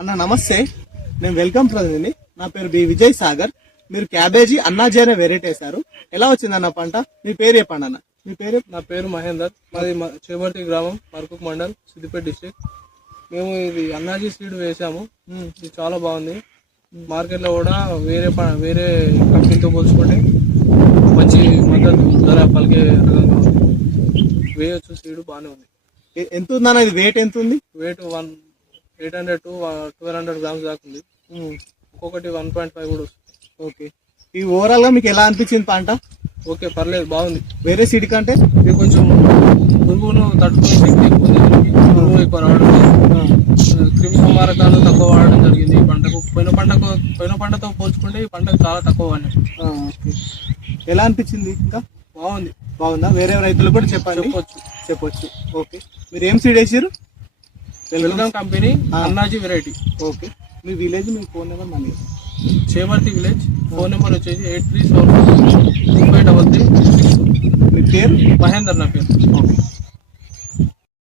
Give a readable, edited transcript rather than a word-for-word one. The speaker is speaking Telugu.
అన్న నమస్తే, నేను వెల్కమ్ ప్రతినిధిని. నా పేరు బి విజయ్ సాగర్. మీరు క్యాబేజీ అన్నాజీ అనే వెరైటీ వేశారు, ఎలా వచ్చిందన్న పంట? మీ పేరు చెప్పండి అన్న. మీ పేరు? నా పేరు మహేందర్, మాది చేమర్తి గ్రామం, మరకుక్ మండల్, సిద్దిపేట డిస్ట్రిక్ట్. మేము ఇది అన్నాజీ సీడ్ వేసాము. ఇది చాలా బాగుంది. మార్కెట్లో కూడా వేరే కంపెనీతో పోల్చుకుంటే మంచి మద్దతు ధర పలికే రకంగా ఉంది. వేయొచ్చు, సీడ్ బాగానే ఉంది. ఎంత ఉందన్న? ఇది వెయిట్ ఎంత ఉంది? వెయిట్ 800 to 1200 గ్రామ్స్ దాకా ఉంది. ఒక్కొక్కటి 1.5 కూడా వస్తుంది. ఓకే, ఈ ఓవరాల్ గా మీకు ఎలా అనిపించింది పంట? ఓకే, పర్లేదు, బాగుంది. వేరే సీడ్ కంటే ఇది కొంచెం పురుగును తట్టుకునే శక్తి ఎక్కువ ఉంది. పురుగు ఎక్కువ రావడం, క్రిమి సంహారకాలు తక్కువ వాడడం జరిగింది. ఈ పంటకు పోయిన పంటతో పోల్చుకుంటే ఈ పంటకు చాలా తక్కువ వాడినాయి. ఎలా అనిపించింది? ఇంకా బాగుంది. బాగుందా? వేరే రైతులు కూడా చెప్పొచ్చు. ఓకే, మీరు ఏం సీడ్ వేసారు? Welcome company అన్నాజీ variety. ఓకే, మీ విలేజ్, మీ ఫోన్ నెంబర్ మళ్ళీ? చేమర్తి విలేజ్. ఫోన్ నెంబర్ వచ్చేసి 83742533. మీ పేరు? మహేందర్ నా పేరు. ఓకే.